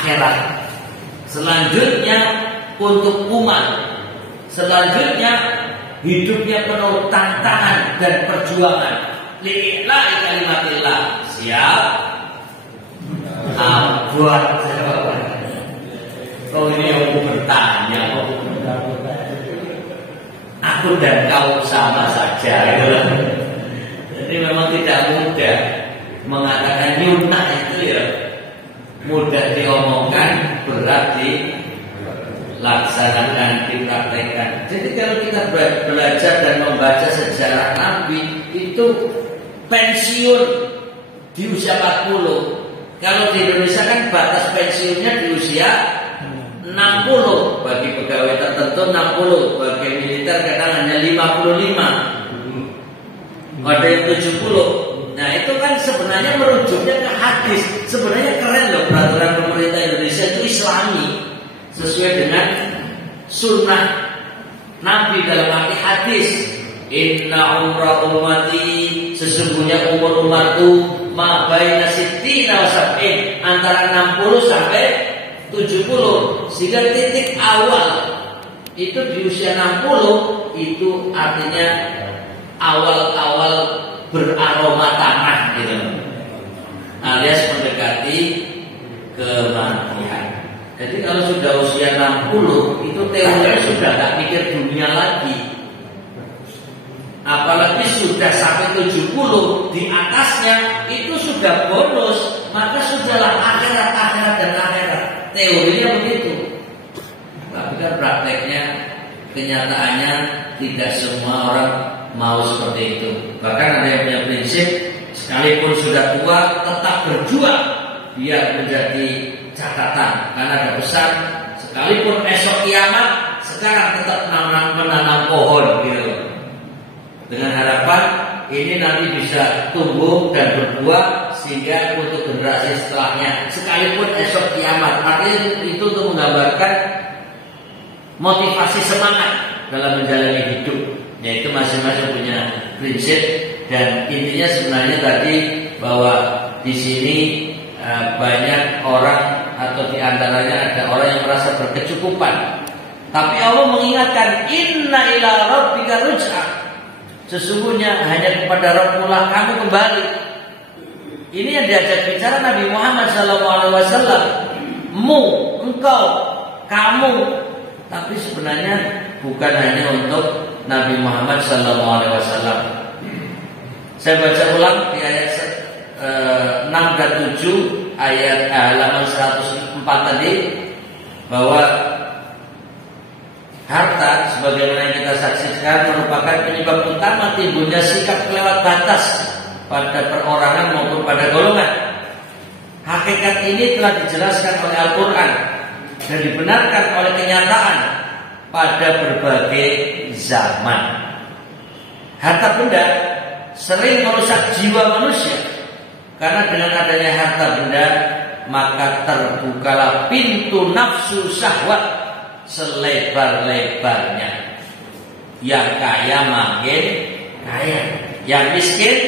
akhirat. Selanjutnya untuk umat. Selanjutnya hidupnya penuh tantangan dan perjuangan. Lillahi kalimatillah. Siap? Buat kau ini yang bertanya kok. Aku dan kau sama saja. Jadi memang tidak mudah mengatakan nyunah itu ya. Mudah diomongkan, berat dilaksanakan, dipraktekkan. Jadi kalau kita belajar dan membaca sejarah Nabi itu pensiun di usia 40. Kalau di Indonesia kan batas pensiunnya di usia 60. Bagi pegawai tertentu 60, bagi militer kadang hanya 55. Ada yang 70. Nah itu kan sebenarnya merujuknya ke hadis. Sebenarnya keren loh peraturan pemerintah Indonesia itu Islami, sesuai dengan sunnah Nabi dalam arti hadis. Inna umra ummati, sesungguhnya umur umatku ma baina sittina wa sab'in, antara 60 sampai 70. Sehingga titik awal itu di usia 60 itu artinya awal-awal beraroma tanah gitu, alias mendekati kematian. Jadi kalau sudah usia 60 itu teorinya sudah tak mikir dunia lagi. Apalagi sudah sampai 70, di atasnya itu sudah bonus, maka sudahlah akhirat dan akhirat. Teorinya begitu. Tapi kan prakteknya, kenyataannya tidak semua orang mau seperti itu. Bahkan ada yang punya prinsip, sekalipun sudah tua tetap berjuang biar menjadi catatan. Karena ada pesan, sekalipun esok kiamat, sekarang tetap menanam pohon gitu. Dengan harapan ini nanti bisa tumbuh dan berbuah sehingga untuk generasi setelahnya, sekalipun esok kiamat. Artinya itu untuk menggambarkan motivasi semangat dalam menjalani hidup, yaitu masing-masing punya prinsip. Dan intinya sebenarnya tadi bahwa di sini banyak orang atau diantaranya ada orang yang merasa berkecukupan. Tapi Allah mengingatkan, inna ila rabbika ruj'a, sesungguhnya hanya kepada Rabbullah kamu kembali. Ini yang diajak bicara Nabi Muhammad SAW. Engkau, kamu. Tapi sebenarnya bukan hanya untuk Nabi Muhammad SAW. Saya baca ulang di ayat 6 dan 7 ayat halaman 104 tadi, bahwa harta sebagaimana yang kita saksikan merupakan penyebab utama timbulnya sikap kelewat batas pada perorangan maupun pada golongan. Hakikat ini telah dijelaskan oleh Al-Quran dan dibenarkan oleh kenyataan pada berbagai zaman. Harta benda sering merusak jiwa manusia, karena dengan adanya harta benda maka terbukalah pintu nafsu syahwat selebar-lebarnya. Yang kaya makin kaya, yang miskin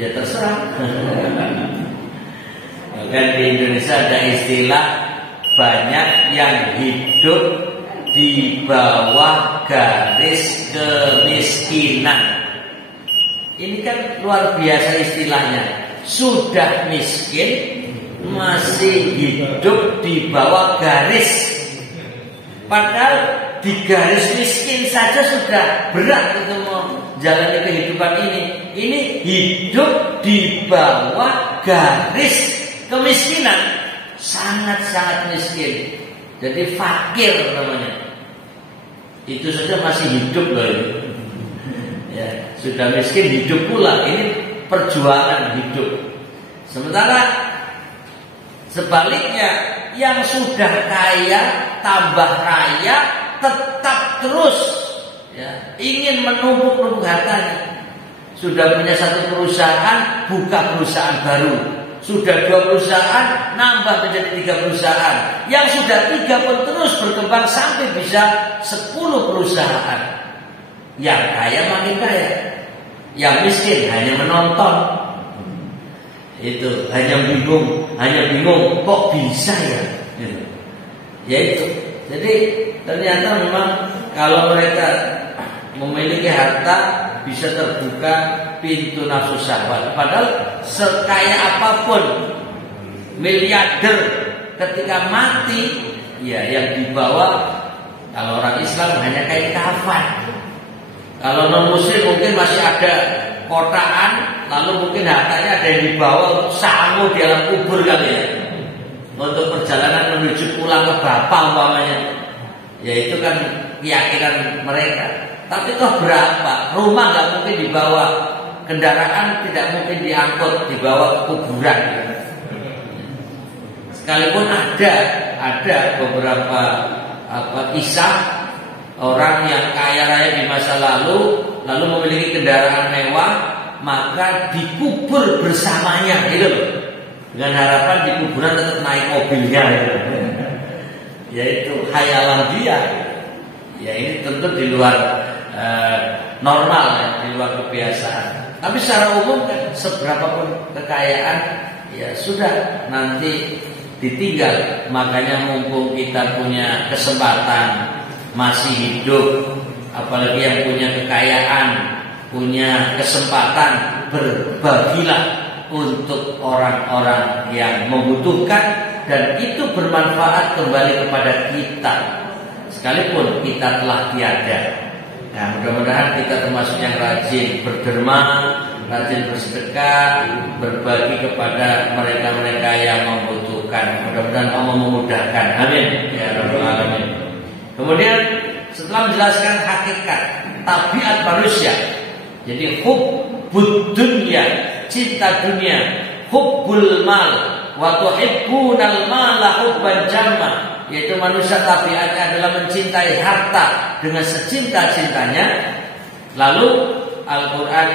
ya terserah. Dan di Indonesia ada istilah banyak yang hidup di bawah garis kemiskinan. Ini kan luar biasa istilahnya. Sudah miskin masih hidup di bawah garis. Padahal di garis miskin saja sudah berat untuk menjalani kehidupan ini. Ini hidup di bawah garis kemiskinan, sangat-sangat miskin. Jadi fakir namanya. Itu saja masih hidup loh. Ya, sudah miskin hidup pula. Ini perjuangan hidup. Sementara sebaliknya, yang sudah kaya tambah kaya tetap terus ingin menumpuk hartanya. Sudah punya satu perusahaan, buka perusahaan baru. Sudah 2 perusahaan, nambah menjadi 3 perusahaan. Yang sudah 3 pun terus berkembang sampai bisa 10 perusahaan. Yang kaya makin kaya, yang miskin hanya menonton. Itu hanya bingung kok bisa ya? Gitu. Ya itu. Jadi ternyata memang kalau mereka memiliki harta bisa terbuka pintu nafsu syahwat. Padahal sekaya apapun miliarder ketika mati, ya yang dibawa kalau orang Islam hanya kain kafan. Kalau non muslim mungkin masih ada kotaan, lalu mungkin hartanya ada yang dibawa untuk sangu di dalam kubur kali ya, untuk perjalanan menuju pulang ke bapak umpamanya. Ya itu kan keyakinan mereka. Tapi toh berapa? Rumah nggak mungkin dibawa, kendaraan tidak mungkin diangkut dibawa ke kuburan. Sekalipun ada beberapa kisah orang yang kaya raya di masa lalu memiliki kendaraan mewah, maka dikubur bersamanya gitu loh. Dengan harapan di kuburan tetap naik mobilnya gitu. Yaitu khayalan dia. Ya ini tentu di luar normal ya, di luar kebiasaan. Tapi secara umum kan seberapapun kekayaan ya sudah nanti ditinggal. Makanya mumpung kita punya kesempatan masih hidup, apalagi yang punya kekayaan, punya kesempatan, berbagilah untuk orang-orang yang membutuhkan, dan itu bermanfaat kembali kepada kita sekalipun kita telah tiada. Nah, mudah-mudahan kita termasuk yang rajin berderma, rajin bersedekah, berbagi kepada mereka-mereka yang membutuhkan. Mudah-mudahan Allah memudahkan. Amin ya rabbal alamin. Kemudian setelah menjelaskan hakikat tabiat manusia, jadi hubbud dunya, cinta dunia, hubbul mal, wa tuhibbunal mala hubban jamma, yaitu manusia tabiatnya adalah mencintai harta dengan secinta-cintanya. Lalu Al-Quran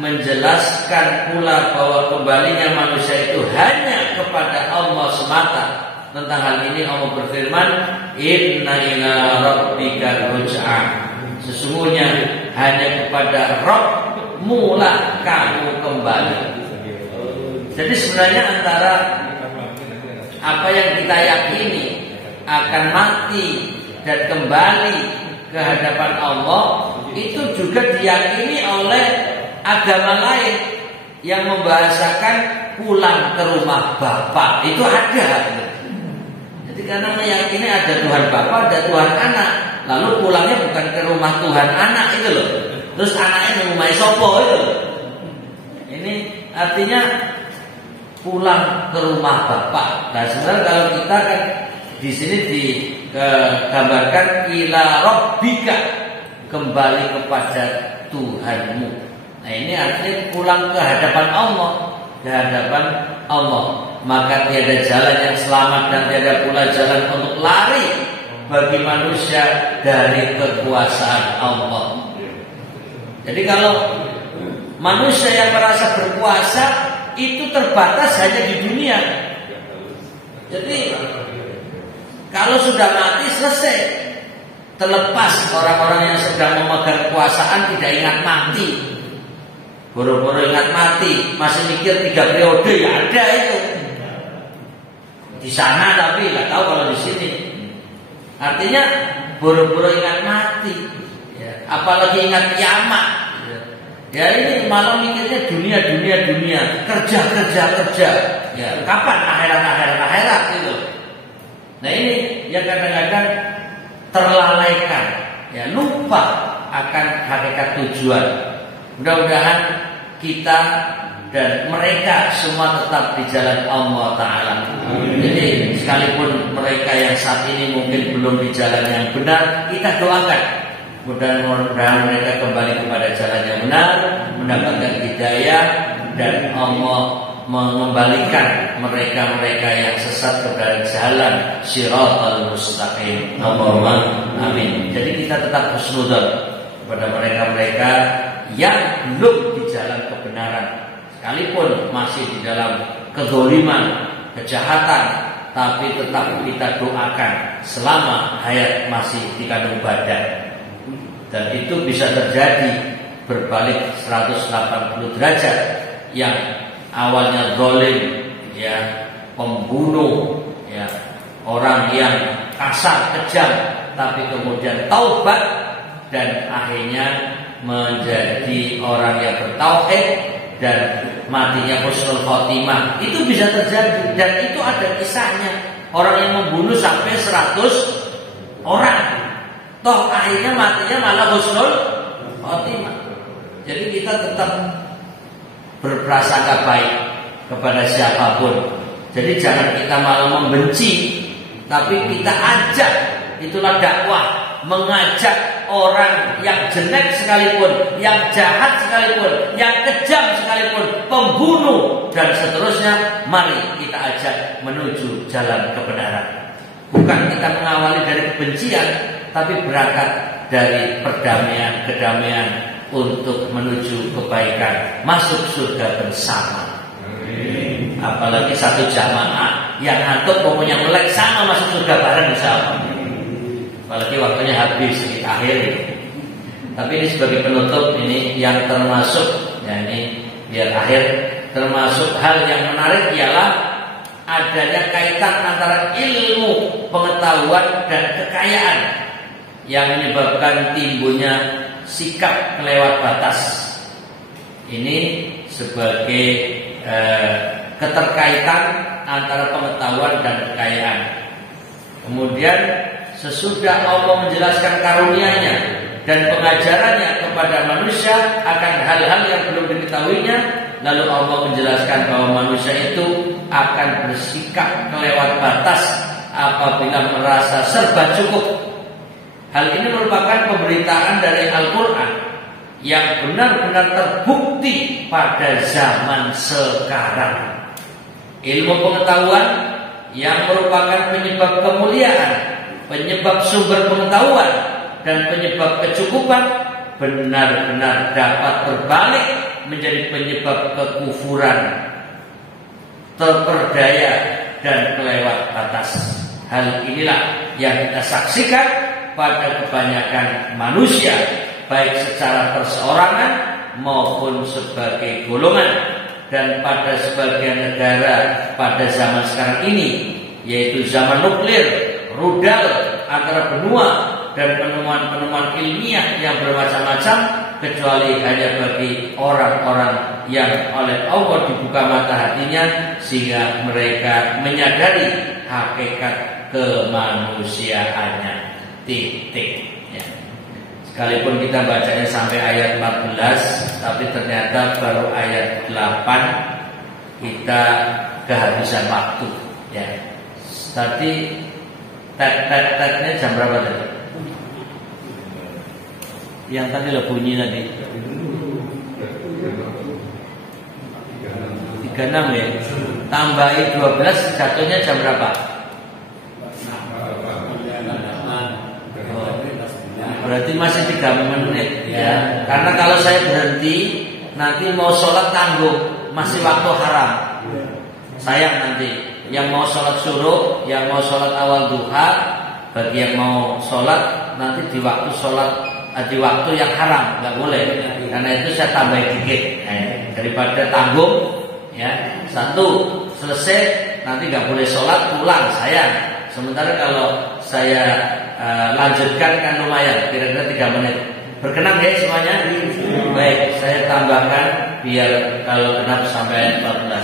menjelaskan pula bahwa kembalinya manusia itu hanya kepada Allah semata. Tentang hal ini Allah berfirman, inna ila rabbika ruj'a, sesungguhnya hanya kepada Rabbmu lah kamu kembali. Jadi sebenarnya antara apa yang kita yakini akan mati dan kembali ke hadapan Allah, itu juga diyakini oleh agama lain yang membahasakan pulang ke rumah Bapa. Itu ada. Jadi karena meyakini ada Tuhan Bapa, ada Tuhan Anak, lalu pulangnya bukan ke rumah Tuhan Anak itu loh. Terus anaknya mengumahi sopo itu loh. Ini artinya pulang ke rumah Bapa. Nah, sebenarnya kalau kita kan di sini digambarkan ila rabbika, kembali kepada Tuhanmu. Nah, ini artinya pulang ke hadapan Allah, ke hadapan Allah. Maka tiada jalan yang selamat dan tiada pula jalan untuk lari bagi manusia dari kekuasaan Allah. Jadi kalau manusia yang merasa berkuasa itu terbatas hanya di dunia. Jadi kalau sudah mati selesai. Terlepas orang-orang yang sedang memegang kekuasaan tidak ingat mati, boro-boro ingat mati, masih mikir 3 periode, ya ada itu di sana, tapi nggak tahu kalau di sini. Artinya boro-boro ingat mati, ya, apalagi ingat kiamat. Ya ini malah mikirnya dunia, kerja. Ya kapan akhirat itu. Nah ini yang kadang-kadang terlalaikan, ya lupa akan hakikat tujuan. Mudah-mudahan kita dan mereka semua tetap di jalan Allah Ta'ala. Jadi sekalipun mereka yang saat ini mungkin belum di jalan yang benar, kita doakan mudah-mudahan mereka kembali kepada jalan yang benar, mendapatkan hidayah, dan Allah mengembalikan mereka-mereka yang sesat kepada jalan Shiratal Mustaqim. Allahumma amin. Jadi kita tetap husnudzon kepada mereka-mereka yang belum di jalan kebenaran, sekalipun masih di dalam kezaliman, kejahatan, tapi tetap kita doakan selama hayat masih dikandung badan. Dan itu bisa terjadi berbalik 180 derajat, yang awalnya zalim, ya, pembunuh, ya, orang yang kasar, kejam, tapi kemudian taubat dan akhirnya menjadi orang yang bertauhid dan matinya husnul khotimah. Itu bisa terjadi dan itu ada kisahnya. Orang yang membunuh sampai 100 orang, toh akhirnya matinya malah husnul khotimah. Jadi kita tetap berprasangka baik kepada siapapun. Jadi jangan kita malah membenci, tapi kita ajak. Itulah dakwah, mengajak orang yang jelek sekalipun, yang jahat sekalipun, yang kejam sekalipun, pembunuh dan seterusnya, mari kita ajak menuju jalan kebenaran. Bukan kita mengawali dari kebencian, tapi berangkat dari perdamaian, kedamaian untuk menuju kebaikan, masuk surga bersama. Apalagi satu jamaah yang antuk pokoknya melek sama masuk surga bareng bersama. Apalagi waktunya habis di akhir ini. Tapi ini sebagai penutup, ini yang termasuk, ya ini biar akhir, termasuk hal yang menarik ialah adanya kaitan antara ilmu, pengetahuan dan kekayaan yang menyebabkan timbulnya sikap kelewat batas. Ini sebagai keterkaitan antara pengetahuan dan kekayaan. Kemudian sesudah Allah menjelaskan karunia-Nya dan pengajarannya kepada manusia akan hal-hal yang belum diketahuinya, lalu Allah menjelaskan bahwa manusia itu akan bersikap kelewat batas apabila merasa serba cukup. Hal ini merupakan pemberitaan dari Al-Quran yang benar-benar terbukti pada zaman sekarang. Ilmu pengetahuan yang merupakan penyebab kemuliaan, penyebab sumber pengetahuan dan penyebab kecukupan benar-benar dapat berbalik menjadi penyebab kekufuran, terperdaya dan kelewat batas. Hal inilah yang kita saksikan pada kebanyakan manusia, baik secara perseorangan maupun sebagai golongan. Dan pada sebagian negara pada zaman sekarang ini, yaitu zaman nuklir, rudal antara benua dan penemuan-penemuan ilmiah yang bermacam-macam, kecuali hanya bagi orang-orang yang oleh Allah dibuka mata hatinya sehingga mereka menyadari hakikat kemanusiaannya. Titik. Ya. Sekalipun kita bacanya sampai ayat 14, tapi ternyata baru ayat 8 kita kehabisan waktu. Ya. Tadi tet-tet-tetnya jam berapa tadi? Yang tadi lo bunyi tadi 36 ya. Tambahi 12 jatuhnya jam berapa? Berarti masih 3 menit ya. Karena kalau saya berhenti nanti mau sholat tanggung, masih waktu haram. Sayang nanti yang mau sholat suruh, yang mau sholat awal duha, bagi yang mau sholat nanti di waktu sholat, di waktu yang haram, nggak boleh. Karena itu saya tambah dikit, daripada tanggung ya. Satu selesai nanti nggak boleh sholat, pulang sayang. Sementara kalau saya lanjutkan kan lumayan, kira-kira 3 menit. Berkenan ya semuanya? Baik, saya tambahkan biar kalau genap sampai 14.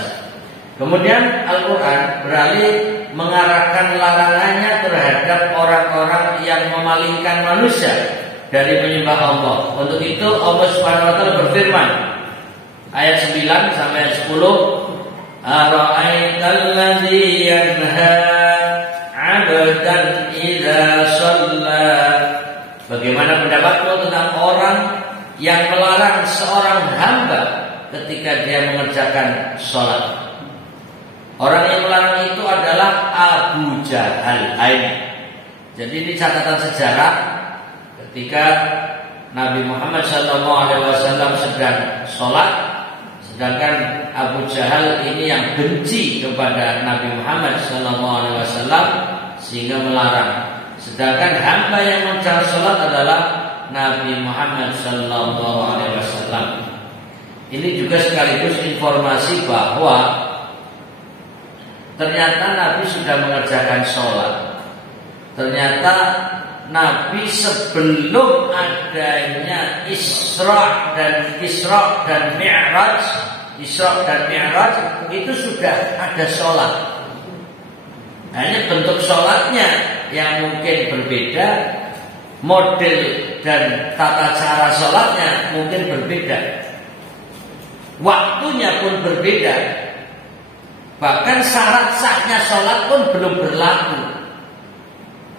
Kemudian Al-Quran beralih mengarahkan larangannya terhadap orang-orang yang memalingkan manusia dari menyembah Allah. Untuk itu Allah Subhanahu wa taala berfirman, ayat 9 sampai ayat 10, ara'aital ladzi yanha 'abdan idza shalla. Bagaimana pendapatmu tentang orang yang melarang seorang hamba ketika dia mengerjakan sholat? Orang yang melarang itu adalah Abu Jahal. Jadi ini catatan sejarah ketika Nabi Muhammad SAW sedang sholat, sedangkan Abu Jahal ini yang benci kepada Nabi Muhammad SAW sehingga melarang. Sedangkan hamba yang mengerjakan sholat adalah Nabi Muhammad SAW. Ini juga sekaligus informasi bahwa ternyata Nabi sudah mengerjakan sholat. Ternyata Nabi sebelum adanya Isra dan Mi'raj itu sudah ada sholat. Hanya bentuk sholatnya yang mungkin berbeda, model dan tata cara sholatnya mungkin berbeda, waktunya pun berbeda, bahkan syarat sahnya sholat pun belum berlaku.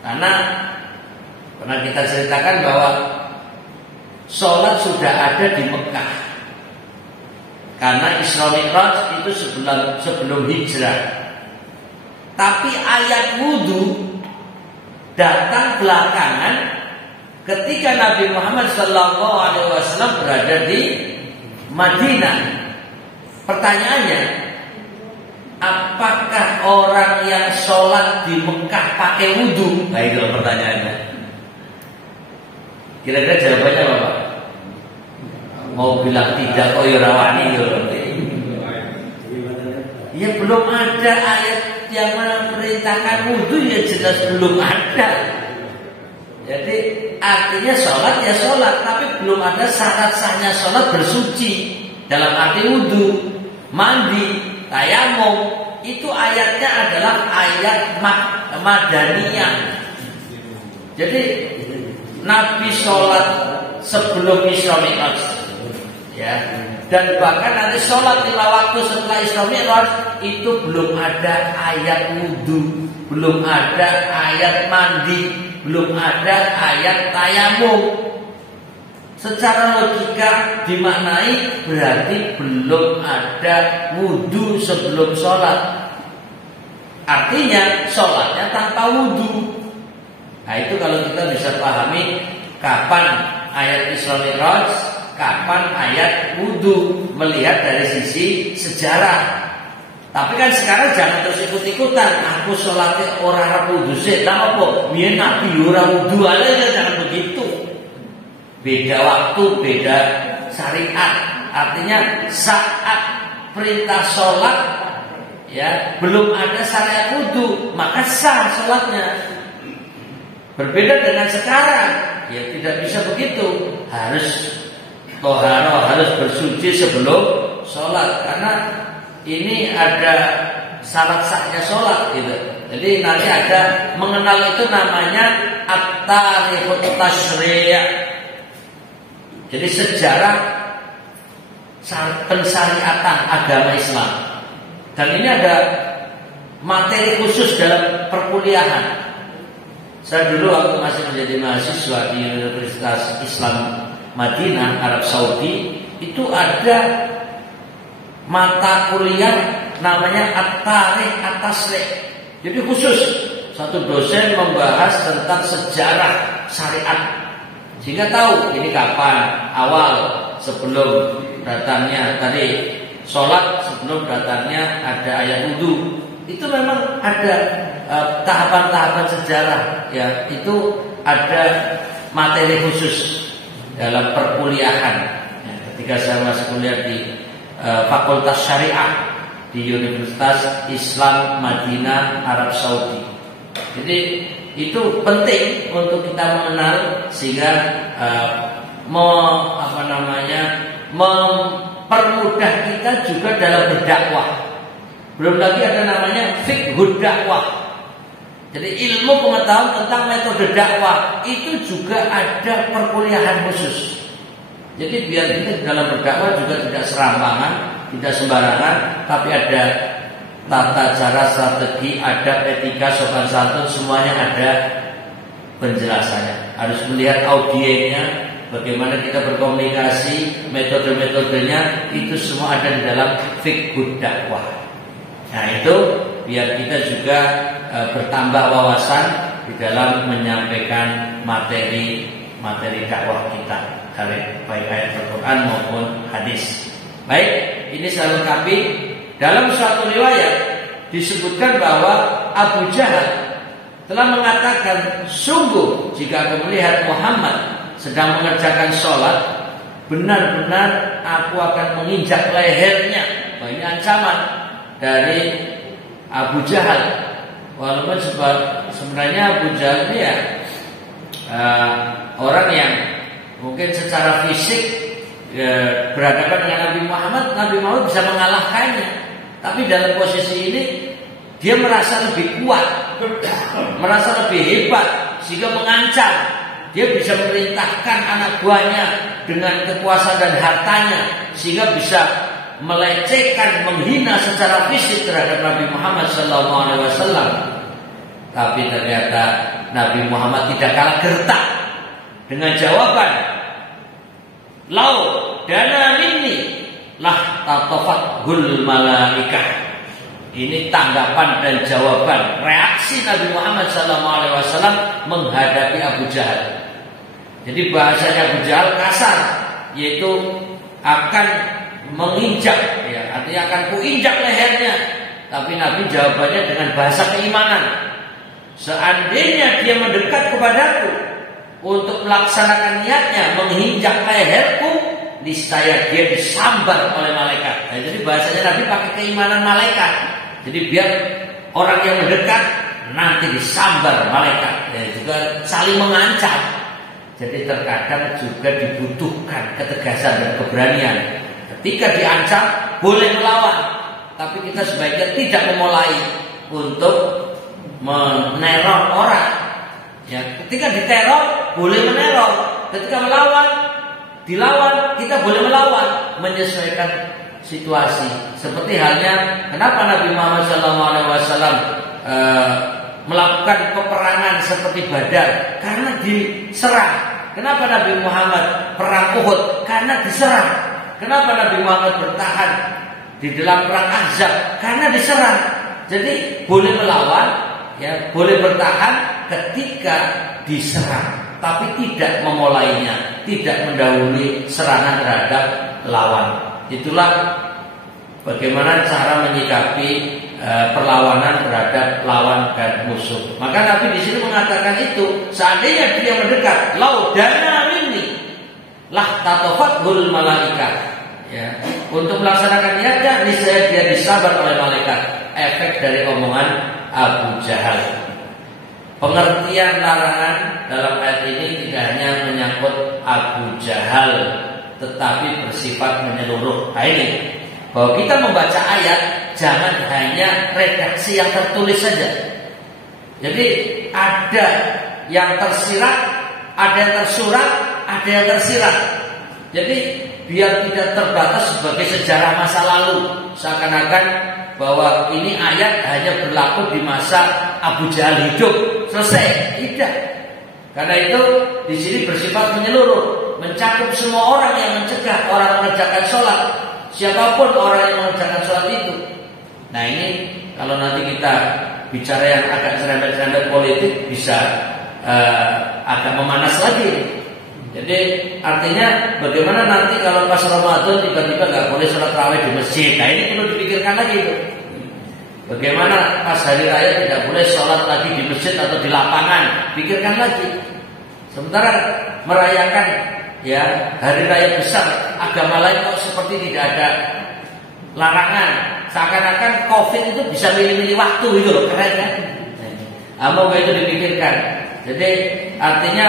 Karena pernah kita ceritakan bahwa sholat sudah ada di Mekah, karena Isra Mi'raj itu sebelum hijrah. Tapi ayat wudhu datang belakangan ketika Nabi Muhammad SAW berada di Madinah. Pertanyaannya, apakah orang yang sholat di Mekah pakai wudhu? Nah itu pertanyaannya. Kira-kira jawabannya apa Pak? Mau bilang tidak, oh yurawani ya belum ada ayat yang memerintahkan wudhu, ya jelas belum ada. Jadi artinya sholat ya sholat, tapi belum ada syarat sahnya sholat bersuci dalam arti wudhu, mandi, tayamum. Itu ayatnya adalah ayat Madaniyah. Jadi Nabi sholat sebelum Isra Mi'raj, ya, dan bahkan nanti sholat 5 waktu setelah Isra Mi'raj itu belum ada ayat wudhu, belum ada ayat mandi, belum ada ayat tayamum. Secara logika dimaknai berarti belum ada wudhu sebelum sholat. Artinya sholatnya tanpa wudhu. Nah itu kalau kita bisa pahami kapan ayat Isra Mi'raj, kapan ayat wudhu, melihat dari sisi sejarah. Tapi kan sekarang jangan terus ikut-ikutan. Aku sholatnya orang wudhu sih, tak apa? Biar Nabi orang wudhu aja, jangan begitu. Beda waktu, beda syariat. Artinya saat perintah sholat, ya belum ada syariat wudhu, maka sah sholatnya. Berbeda dengan sekarang, ya tidak bisa begitu. Harus toharo, harus bersuci sebelum sholat, karena ini ada syarat sahnya sholat gitu. Jadi nanti ada mengenal itu namanya at-tarikhut tasyri'. Jadi sejarah pensyariatan agama Islam. Dan ini ada materi khusus dalam perkuliahan. Saya dulu waktu masih menjadi mahasiswa di Universitas Islam Madinah, Arab Saudi, itu ada mata kuliah namanya at-tarikh at-tasyri'. Jadi khusus satu dosen membahas tentang sejarah syariat, sehingga tahu ini kapan awal sebelum datangnya tadi sholat, sebelum datangnya ada ayat wudhu. Itu memang ada tahapan-tahapan sejarah, ya itu ada materi khusus dalam perkuliahan. Ya, ketika saya masih kuliah di Fakultas Syariah di Universitas Islam Madinah, Arab Saudi. Jadi itu penting untuk kita mengenal, sehingga mempermudah kita juga dalam berdakwah. Belum lagi ada namanya fiqhud dakwah. Jadi ilmu pengetahuan tentang metode dakwah itu juga ada perkuliahan khusus. Jadi biar kita dalam berdakwah juga tidak serampangan, tidak sembarangan, tapi ada tata cara, strategi, adab, etika, sopan santun, semuanya ada penjelasannya. Harus melihat audiennya, bagaimana kita berkomunikasi, metode-metodenya, itu semua ada di dalam fiqhud dakwah. Nah itu biar kita juga bertambah wawasan di dalam menyampaikan materi dakwah kita, dari baik ayat Al-Quran maupun hadis. Baik, ini saya lengkapi. Dalam suatu riwayat disebutkan bahwa Abu Jahal telah mengatakan, sungguh jika aku melihat Muhammad sedang mengerjakan sholat, benar-benar aku akan menginjak lehernya. Ini ancaman dari Abu Jahal. Walaupun sebenarnya Abu Jahal ini ya orang yang mungkin secara fisik berhadapan dengan Nabi Muhammad bisa mengalahkannya. Tapi dalam posisi ini dia merasa lebih kuat, merasa lebih hebat, sehingga mengancam. Dia bisa memerintahkan anak buahnya dengan kekuasaan dan hartanya, sehingga bisa melecehkan, menghina secara fisik terhadap Nabi Muhammad SAW. Tapi ternyata Nabi Muhammad tidak kalah gertak dengan jawaban, "Lau dana minni lah tatafaqul malaikah." Ini tanggapan dan jawaban reaksi Nabi Muhammad SAW menghadapi Abu Jahal. Jadi bahasanya Abu Jahal kasar, yaitu akan menginjak, ya, artinya akan kuinjak lehernya. Tapi Nabi jawabannya dengan bahasa keimanan. Seandainya dia mendekat kepadaku untuk melaksanakan niatnya menginjak leherku, niscaya dia disambar oleh malaikat. Nah, jadi bahasanya Nabi pakai keimanan malaikat. Jadi biar orang yang mendekat nanti disambar malaikat. Ya, juga saling mengancam. Jadi terkadang juga dibutuhkan ketegasan dan keberanian. Ketika diancam boleh melawan, tapi kita sebaiknya tidak memulai untuk meneror orang. Ya, ketika diteror boleh meneror. Ketika dilawan kita boleh melawan, menyesuaikan situasi. Seperti halnya kenapa Nabi Muhammad SAW melakukan peperangan seperti Badar, karena diserang. Kenapa Nabi Muhammad perang Uhud? Karena diserang. Kenapa Nabi Muhammad bertahan di dalam perang Ahzab? Karena diserang. Jadi boleh melawan, ya, boleh bertahan ketika diserang, tapi tidak memulainya, tidak mendahului serangan terhadap lawan. Itulah bagaimana cara menyikapi perlawanan terhadap lawan dan musuh. Maka Nabi di sini mengatakan itu, seandainya dia mendekat, lau dana minni lah tatafaqul malaikat. Ya, untuk melaksanakan niatnya, niscaya dia disabar oleh malaikat. Efek dari omongan Abu Jahal. Pengertian larangan dalam ayat ini tidak hanya menyangkut Abu Jahal, tetapi bersifat menyeluruh. Nah, ini bahwa kita membaca ayat jangan hanya redaksi yang tertulis saja. Jadi ada yang tersirat, ada yang tersurat, ada yang tersirat. Jadi biar tidak terbatas sebagai sejarah masa lalu, seakan-akan bahwa ini ayat hanya berlaku di masa Abu Jahal hidup, selesai. Tidak. Karena itu di sini bersifat menyeluruh, mencakup semua orang yang mencegah orang mengerjakan sholat, siapapun orang yang mengerjakan sholat itu. Nah, ini kalau nanti kita bicara yang agak serempet-serempet politik bisa agak memanas lagi. Jadi artinya bagaimana nanti kalau pas Ramadan tiba-tiba nggak boleh sholat tarawih di masjid. Nah, ini perlu dipikirkan lagi itu. Bagaimana pas hari raya tidak boleh sholat lagi di masjid atau di lapangan. Pikirkan lagi. Sementara merayakan, ya, hari raya besar, agama lain kok seperti tidak ada larangan. Seakan-akan COVID itu bisa milih-milih waktu gitu loh, keren kan? Moga itu dipikirkan. Jadi artinya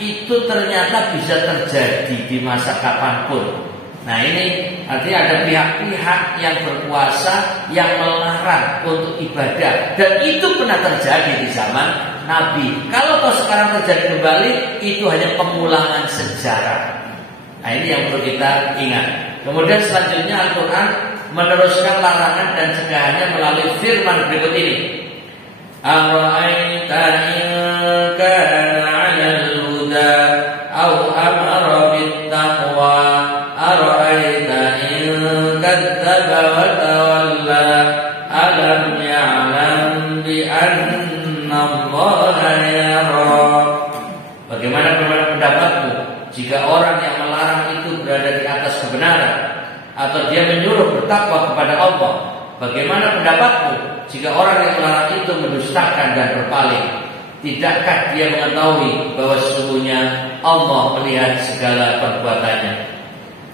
itu ternyata bisa terjadi di masa kapanpun. Nah, ini artinya ada pihak-pihak yang berkuasa yang melarang untuk ibadah, dan itu pernah terjadi di zaman Nabi. Kalau sekarang terjadi kembali, itu hanya pengulangan sejarah. Nah, ini yang perlu kita ingat. Kemudian selanjutnya Al-Quran meneruskan larangan dan cegahannya melalui firman berikut ini. Ara'aita in kana 'alal huda aw amara bit taqwa ara'aita in kadzdzaba wa tawalla alam ya'lam bi anna Allaha yara. Bagaimana pendapatmu jika orang yang melarang itu berada di atas kebenaran atau dia menyuruh bertakwa kepada Allah? Bagaimana pendapatmu jika orang yang melarang itu mendustakan dan berpaling? Tidakkah dia mengetahui bahwa sesungguhnya Allah melihat segala perbuatannya?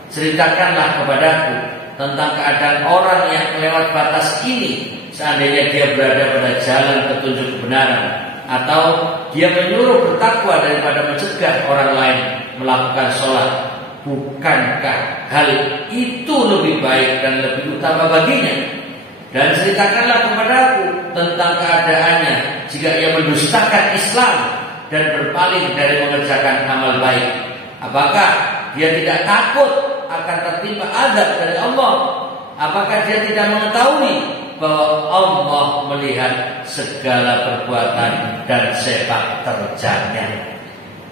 ceritakanlah kepadaku tentang keadaan orang yang kelewat batas ini, seandainya dia berada pada jalan petunjuk kebenaran, atau dia menyuruh bertakwa daripada mencegah orang lain melakukan sholat. Bukankah hal itu lebih baik dan lebih utama baginya? Dan ceritakanlah kepadaku tentang keadaannya jika ia mendustakan Islam dan berpaling dari mengerjakan amal baik. Apakah dia tidak takut akan tertimpa azab dari Allah? Apakah dia tidak mengetahui bahwa Allah melihat segala perbuatan dan sepak terjangnya?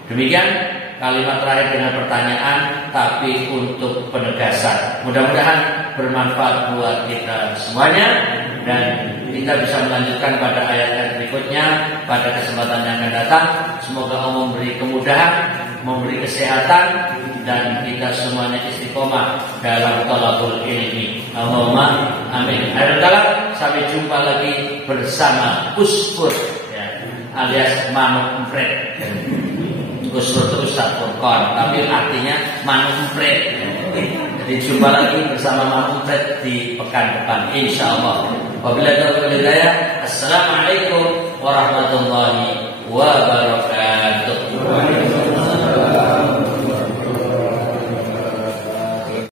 Demikian kalimat terakhir dengan pertanyaan, tapi untuk penegasan. Mudah-mudahan bermanfaat buat kita semuanya, dan kita bisa melanjutkan pada ayat-ayat berikutnya pada kesempatan yang akan datang. Semoga Allah memberi kemudahan, memberi kesehatan, dan kita semuanya istiqomah dalam thalabul ilmi. Allahumma amin. Akhirul kalam, sampai jumpa lagi bersama Usfur, ya, alias Manuk Empret. Usfur itu Ustaz Furqan, tapi artinya Manuk Empret. Jadi jumpa lagi bersama Manuk Empret di pekan depan, insyaallah. Wabillahi taufiq wal hidayah. Assalamualaikum warahmatullahi wabarakatuh.